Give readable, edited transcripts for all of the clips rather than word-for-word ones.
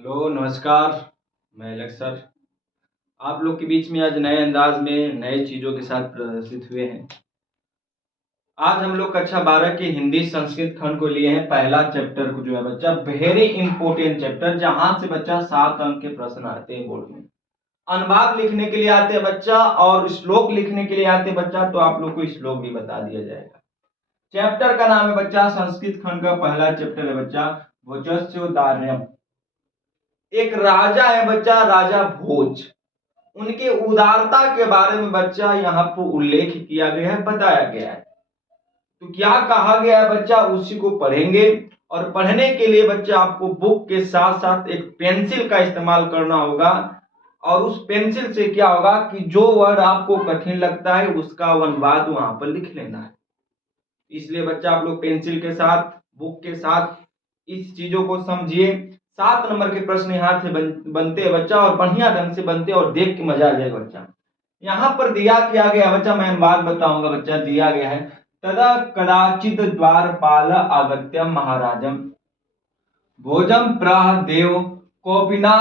Hello नमस्कार। मैं लक्ष्य सर आप लोग के बीच में आज नए अंदाज में नए चीज़ों के साथ प्रदर्शित हुए हैं। आज हम लोग कक्षा 12 के हिंदी संस्कृत खंड को लिए हैं। पहला चैप्टर को जो है बच्चा वेरी इंपॉर्टेंट चैप्टर, जहां से बच्चा 7 अंक के प्रश्न आते हैं बोर्ड में। अनुवाद लिखने के लिए आते हैं बच्चा और श्लोक लिखने के लिए आते हैं बच्चा, तो आप लोग को श्लोक भी बता दिया जाएगा। चैप्टर का नाम है बच्चा संस्कृत खंड का पहला चैप्टर है बच्चा भोजस्योदार्यम। एक राजा है बच्चा, राजा भोज, उनके उदारता के बारे में बच्चा यहाँ पर उल्लेख किया गया है, बताया गया है। तो क्या कहा गया है बच्चा, उसी को पढ़ेंगे। और पढ़ने के लिए बच्चा आपको बुक के साथ साथ एक पेंसिल का इस्तेमाल करना होगा। और उस पेंसिल से क्या होगा कि जो वर्ड आपको कठिन लगता है उसका अनुवाद वहां पर लिख लेना है। इसलिए बच्चा आप लोग पेंसिल के साथ बुक के साथ इस चीजों को समझिए। 7 नंबर के प्रश्न यहाँ से बनते हैं बच्चा, और बढ़िया ढंग से बनते हैं और देख के मजा आ जाएगा बच्चा। यहाँ पर दिया क्या गया बच्चा, मैं बात बताऊंगा बच्चा। दिया गया है तदा कदाचित द्वारपाल आगत्य महाराजम भोजम प्राह देव कौपिना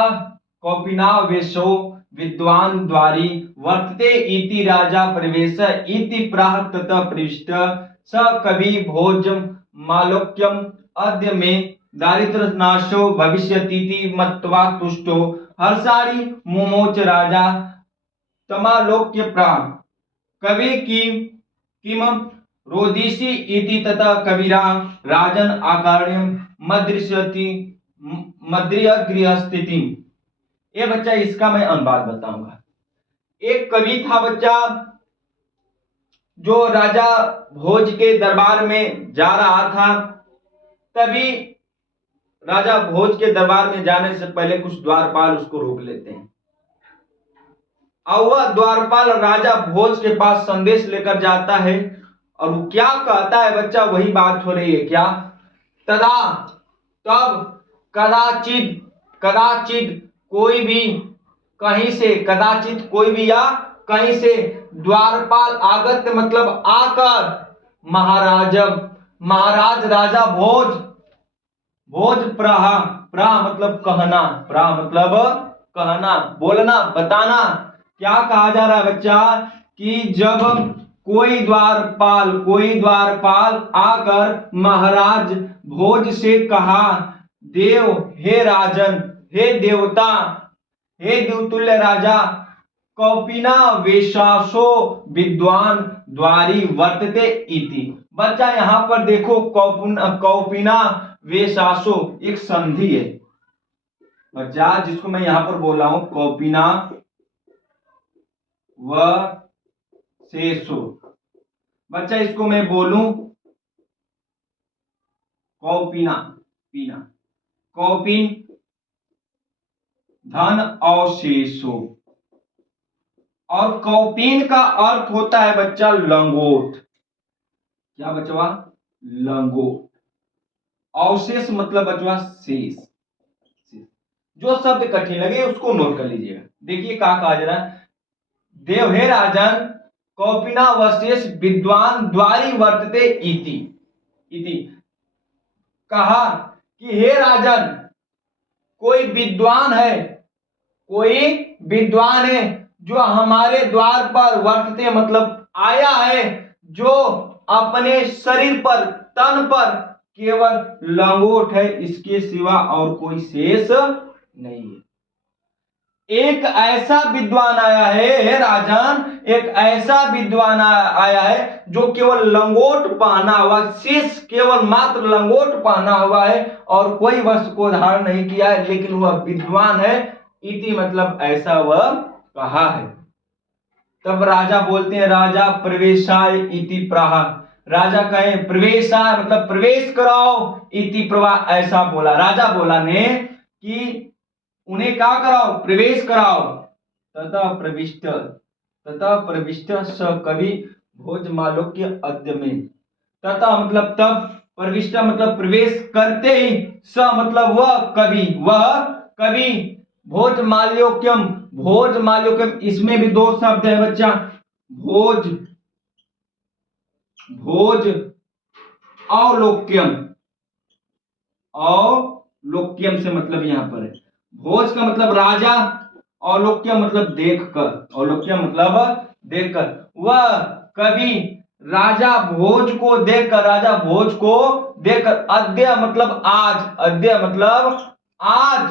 कौपिना वेशो विद्वान द्वारी वर्तते इति राजा प्रवेश इति प्राह ततः पृष्ठ स कवि भोज मालोक्यम अद्य में दारिद्र नाशो भविष्यतीति मत्वा तुष्टो हर्षारी मुमोच राजा तमालोक्य प्राण कवि की किम रोदिसी इति तथा कविरा राजन आकार्यम मदृश्यति मद्रिय गृहस्थिति। ये बच्चा इसका मैं अनुवाद बताऊंगा। एक कवि था बच्चा जो राजा भोज के दरबार में जा रहा था। तभी राजा भोज के दरबार में जाने से पहले कुछ द्वारपाल उसको रोक लेते हैं और वह द्वारपाल राजा भोज के पास संदेश लेकर जाता है। और वो क्या कहता है बच्चा, वही बात हो रही है। क्या तदा तब कदाचित कदाचित कोई भी कहीं से, कदाचित कोई भी या कहीं से, द्वारपाल आगत मतलब आकर, महाराज महाराज राजा भोज, भोज प्रहा, प्रहा मतलब कहना, प्रहा मतलब कहना, बोलना, बताना। क्या कहा जा रहा है बच्चा कि जब कोई द्वारपाल आकर महाराज भोज से कहा, देव हे राजन, हे देवता, हे देवतुल्य राजा, कौपिना वेशासो विद्वान द्वारी वर्तते इति। बच्चा यहां पर देखो कौपिना वेशासो एक संधि है बच्चा, जिसको मैं यहां पर बोल रहा हूं कौपिना व शेषो। बच्चा इसको मैं बोलूं कौपिना, पीना, कौपिन धन अवशेषो। और कौपिन का अर्थ होता है बच्चा लंगोट। क्या बचवा, लंगोट। अवशेष मतलब बचवा शेष। जो शब्द कठिन लगे उसको नोट कर लीजिएगा। देखिए क्या कहा जा रहा है, देव हे राजन कौपिना वशेष विद्वान द्वारी वर्तते इति। इति कहा कि हे राजन कोई विद्वान है, कोई विद्वान है जो हमारे द्वार पर वर्तते मतलब आया है, जो अपने शरीर पर, तन पर केवल लंगोट है, इसके सिवा और कोई शेष नहीं है। एक ऐसा विद्वान आया है, हे राजन, एक ऐसा विद्वान आया है जो केवल लंगोट पहना हुआ, शेष केवल मात्र लंगोट पहना हुआ है और कोई वस्त्र को धारण नहीं किया है, लेकिन वह विद्वान है। इति मतलब ऐसा वह कहा है। तब राजा बोलते हैं, राजा प्रवेशाय इति प्राह। राजा कहे प्रवेशाय मतलब प्रवेश कराओ, इति प्रवाह ऐसा बोला। राजा बोला ने कि उन्हें क्या कराओ, प्रवेश कराओ। तथा प्रविष्ट स कवि भोजमालोक्य अद्य में। तथा मतलब तब, प्रविष्ट मतलब प्रवेश करते ही, स मतलब वह कवि भोजमाल्योक्यम, भोजमाल्योक्यम इसमें भी 2 शब्द है बच्चा, भोज अवलोक्यम, अवलोक्यम से मतलब यहां पर है भोज का मतलब राजा, औलोक्य मतलब देखकर, औलोक्य मतलब देखकर। वह कभी राजा भोज को देखकर, राजा भोज को देखकर, अद्य मतलब आज, अद्य मतलब आज,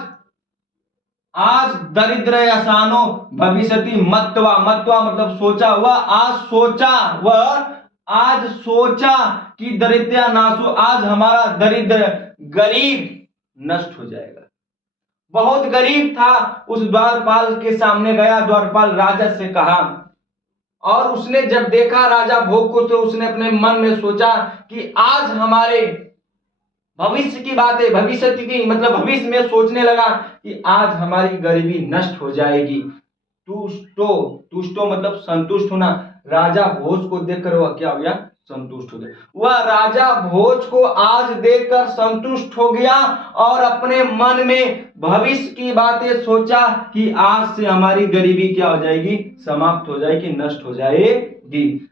आज दरिद्र असानो भविष्यति मत्वा, मत्वा मतलब सोचा, वह आज सोचा, वह आज सोचा कि दरिद्र नासो, आज हमारा दरिद्र गरीब नष्ट हो जाएगा। बहुत गरीब था, उस द्वारपाल के सामने गया, द्वारपाल राजा से कहा, और उसने जब देखा राजा भोग को, तो उसने अपने मन में सोचा कि आज हमारे भविष्य की बातें, भविष्य की मतलब भविष्य में सोचने लगा कि आज हमारी गरीबी नष्ट हो जाएगी। तुष्टो, तुष्टो मतलब संतुष्ट होना। राजा भोज को देखकर वह क्या हो गया? संतुष्ट हो गया। वह राजा भोज को आज देखकर संतुष्ट हो गया और अपने मन में भविष्य की बातें सोचा कि आज से हमारी गरीबी क्या हो जाएगी? समाप्त हो जाएगी, नष्ट हो जाएगी।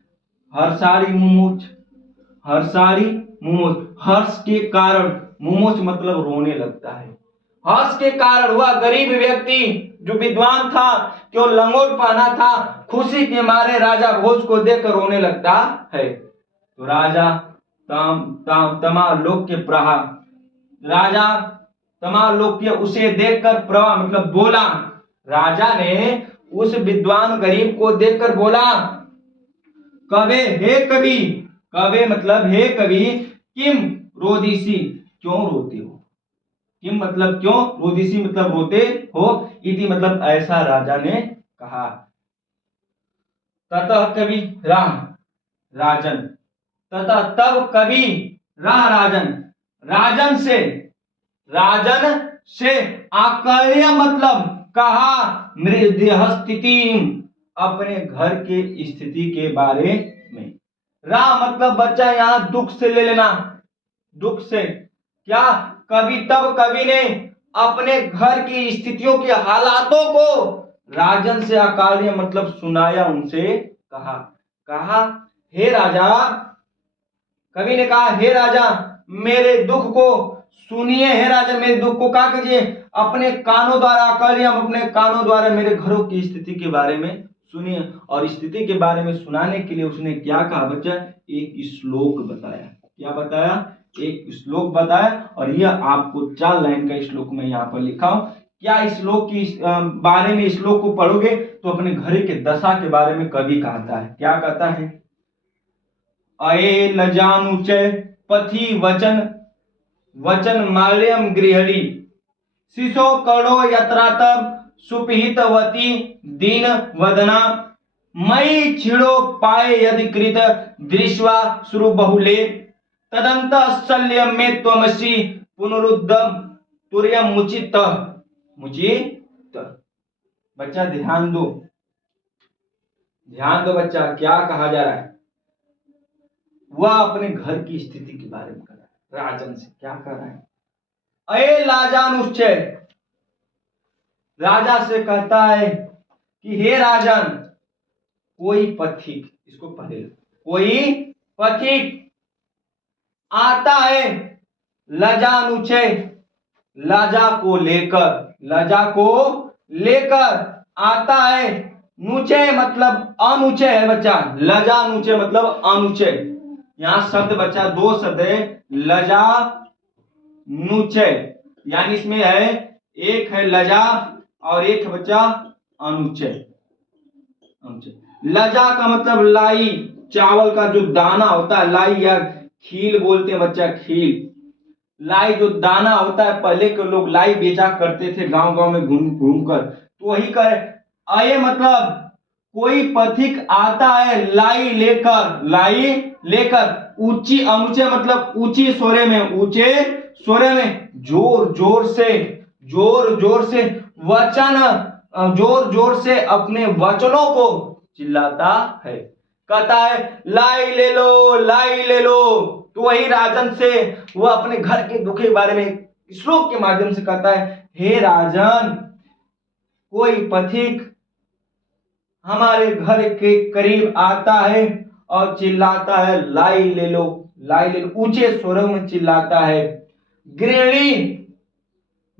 हर्षारी मुमुच, हर्षारी मुमुच, हर्ष के कारण, मुमुच मतलब रोने लगता है। हर्ष के कारण वह गरीब व्यक्ति जो विद्वान था, जो लंगोट पहना था, खुशी के मारे राजा भोज को देखकर रोने लगता है। तो राजा तमालोक्य प्रहा, राजा तमालोक्य उसे देखकर प्रहा मतलब बोला, राजा ने उस विद्वान गरीब को देखकर बोला, कवे हे कवि, कवे मतलब हे कवि, किम रोदिसी क्यों रोते हो? किम मतलब क्यों, रोदिसी मतलब रोते हो, इति मतलब ऐसा राजा ने कहा। ततः कवि राह राजन, तथा तब कवि राह राजन, राजन से, राजन से आकर्ण्य मतलब कहा, मृदस्थिति अपने घर के स्थिति के बारे में। राह मतलब बच्चा यहां दुख से ले लेना, दुख से क्या, कवि तब कवि ने अपने घर की स्थितियों के हालातों को राजन से आकर्ण्य मतलब सुनाया, उनसे कहा, कहा हे राजा, कवि ने कहा हे राजा मेरे दुख को सुनिए, हे राजा मेरे दुख को क्या कीजिए, अपने कानों द्वारा आकर्ण्य, अपने कानों द्वारा मेरे घरों की स्थिति के बारे में सुनिए। और स्थिति के बारे में सुनाने के लिए उसने क्या कहा बच्चा? एक श्लोक बताया। क्या बताया? एक श्लोक बताया। और यह आपको 4 लाइन का श्लोक में यहाँ पर लिखा हूं। क्या इस श्लोक की बारे में, श्लोक को पढ़ोगे तो अपने घर के दशा के बारे में कवि कहता है। क्या कहता है? अये लजानुचय पथि वचन, वचन माल्यम गृहणी, शिशो करो यत्रा तब सुपहितवती दीन वदना, मई छिड़ो पाए यदि कृत दृश्वा श्रु बहुले, तदंत शल्य में त्वमसि पुनरुद्धम तुर्यम मुचित, मुचित। बच्चा ध्यान दो, ध्यान दो बच्चा, क्या कहा जा रहा है? वह अपने घर की स्थिति के बारे में कर रहा है, राजन से क्या कर रहा है? अये लाजानुश्चय, राजा से कहता है कि हे राजन, कोई पथिक, इसको पढ़े, कोई पथिक आता है, लजानुचय लजा को लेकर, लजा को लेकर आता है, नुचय मतलब अनुचय है बच्चा, लजानुचय मतलब अनुचय। यहां शब्द बच्चा 2 शब्द है, लजा नुचय, यानी इसमें है एक है लजा और एक है बच्चा अनुचय। लजा का मतलब लाई, चावल का जो दाना होता है, लाई या खील बोलते हैं बच्चा, खील। लाई जो दाना होता है, पहले के लोग लाई बेचा करते थे गांव गांव में घूम घूम कर, तो वही कर आए मतलब कोई पथिक आता है लाई लेकर, लाई लेकर, ऊंची, अनुचय मतलब ऊंची स्वरे में, ऊंचे स्वरे में, जोर जोर से, जोर जोर से वचन, जोर जोर से अपने वचनों को चिल्लाता है, कहता है लाई ले लो, लाई ले लो। तो वही राजन से वह अपने घर के दुख के बारे में श्लोक के माध्यम से कहता है, हे राजन, कोई पथिक हमारे घर के करीब आता है और चिल्लाता है लाई ले लो, लाई ले लो, ऊंचे स्वरों में चिल्लाता है। गृहिणी,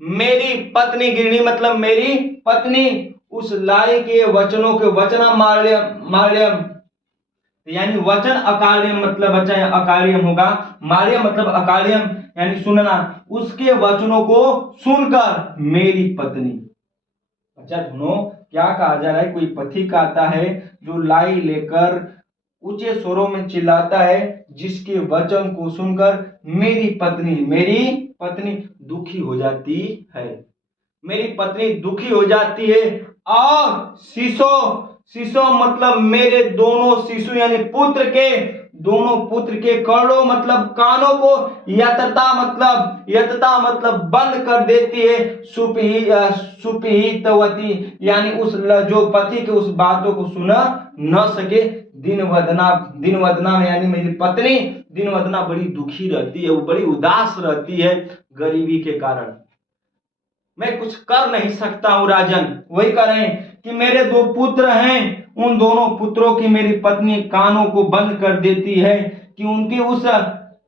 मेरी पत्नी गृहिणी मतलब मेरी पत्नी उस लाई के वचनों के वचनम माल्यम माल्यम, यानी वचन अकार्यम मतलब बच्चा अकार्यम होगा, मार्यम मतलब अकार्यम यानी सुनना, उसके वचनों को सुनकर मेरी पत्नी। अच्छा सुनो क्या कहा जा रहा है, कोई पथिक आता है जो लाई लेकर ऊंचे स्वरों में चिल्लाता है, जिसके वचन को सुनकर मेरी पत्नी दुखी हो जाती है, मेरी पत्नी दुखी हो जाती है। और शिशो, शिशो मतलब मेरे दोनों शिशु यानी पुत्र के, दोनों पुत्र के कर्णों मतलब कानों को, यतता मतलब बंद कर देती है, सुपीहितवती यानी उस जो पति के उस बातों को सुना न सके, दिन वदना में यानी मेरी पत्नी दिन वदना बड़ी दुखी रहती है, वो बड़ी उदास रहती है गरीबी के कारण, मैं कुछ कर नहीं सकता हूं राजन। वही कह रहे हैं कि मेरे दो पुत्र हैं, उन दोनों पुत्रों की मेरी पत्नी कानों को बंद कर देती है कि उनके उस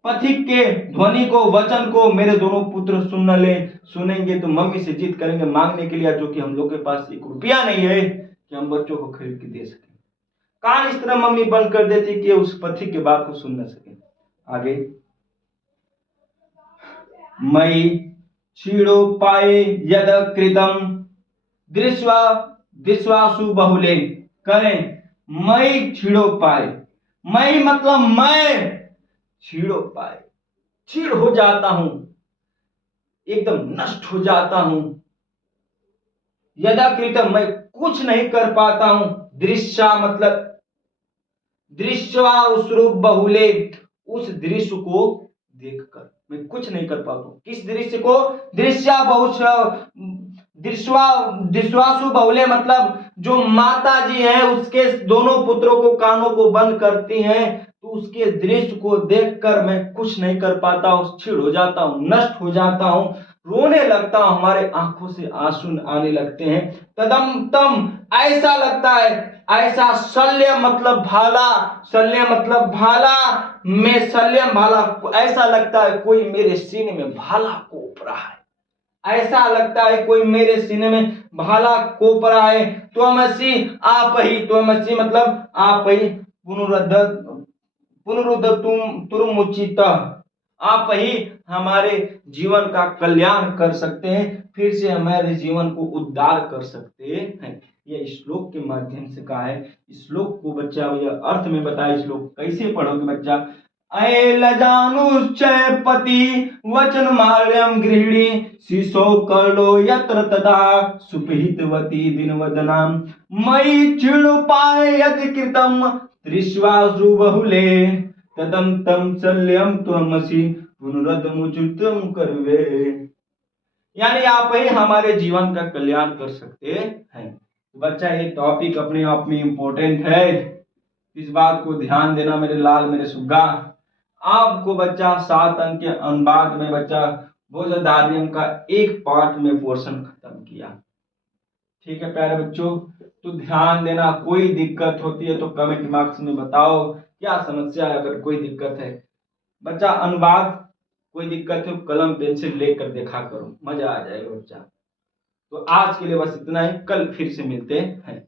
पथिक के ध्वनि को वचन को मेरे दोनों पुत्र सुन ले, सुनेंगे तो मम्मी से जिद करेंगे मांगने के लिए, जो कि हम लोग के पास एक रुपया नहीं है कि हम बच्चों को खरीद के दे सके। कान इस तरह मम्मी बंद कर देती कि उस पथिक के बात को सुन न सके। आगे मई क्षीणोपाये यद कृतम दृश्वा दृश्वासु बहुले, करें मई क्षीणोपाय, मई मतलब मैं, क्षीणोपाय क्षीण हो जाता हूं, एकदम नष्ट हो जाता हूं, यदा कृतम मैं कुछ नहीं कर पाता हूं, दृश्या मतलब दृश्वासु बहुले उस दृश्य को देखकर मैं कुछ नहीं कर पाता हूं, किस दृश्य को, दृश्या बहु दृश्वासु बहुले मतलब जो माता जी है उसके दोनों पुत्रों को कानों को बंद करती हैं, तो उसके दृश्य को देखकर मैं कुछ नहीं कर पाता हूं, छिड़ हो जाता हूं, नष्ट हो जाता हूं, रोने लगता हूं, हमारे आंखों से आंसू आने लगते हैं। तदम तम ऐसा लगता है, ऐसा शल्य मतलब भाला, शल्य मतलब भाला, में शल्यम भाला, ऐसा लगता है कोई मेरे सीने में भाला कोप रहा है, ऐसा लगता है कोई मेरे सीने में भाला कोप रहा है। त्वमसि आप ही, त्वमसि मतलब आप ही, पुनरुद्धतुमुचित, आप ही हमारे जीवन का कल्याण कर सकते हैं, फिर से हमारे जीवन को उद्धार कर सकते हैं। ये श्लोक के माध्यम से कहा है। इस श्लोक को बच्चा यह अर्थ में बताया, श्लोक कैसे पढ़ोगे बच्चा, ऐलजानुश्चय पति वचन माल्यम गृहिणी शिशो कर्णो यत्र तथा सुपहितवती दिनवदनाम मयि क्षीणोपाय यदि कृतम दृश्वासु बहुले तदम तम शल्यम त्वमसि पुनरुद्धमुचितम करवे, यानी आप ही हमारे जीवन का कल्याण कर सकते हैं। बच्चा ये टॉपिक अपने आप में इंपॉर्टेंट है, इस बात को ध्यान देना मेरे लाल मेरे सुग्गा। आपको बच्चा 7 अंक के अनुवाद में बच्चा भोजधारियम का एक पार्ट में पोर्शन खत्म किया। ठीक है प्यारे बच्चों, तो ध्यान देना, कोई दिक्कत होती है तो कमेंट बॉक्स में बताओ क्या समस्या है, अगर कोई दिक्कत है बच्चा अनुवाद कोई दिक्कत है कलम पेंसिल लेकर देखा करो, मजा आ जाएगा बच्चा। तो आज के लिए बस इतना ही, कल फिर से मिलते हैं।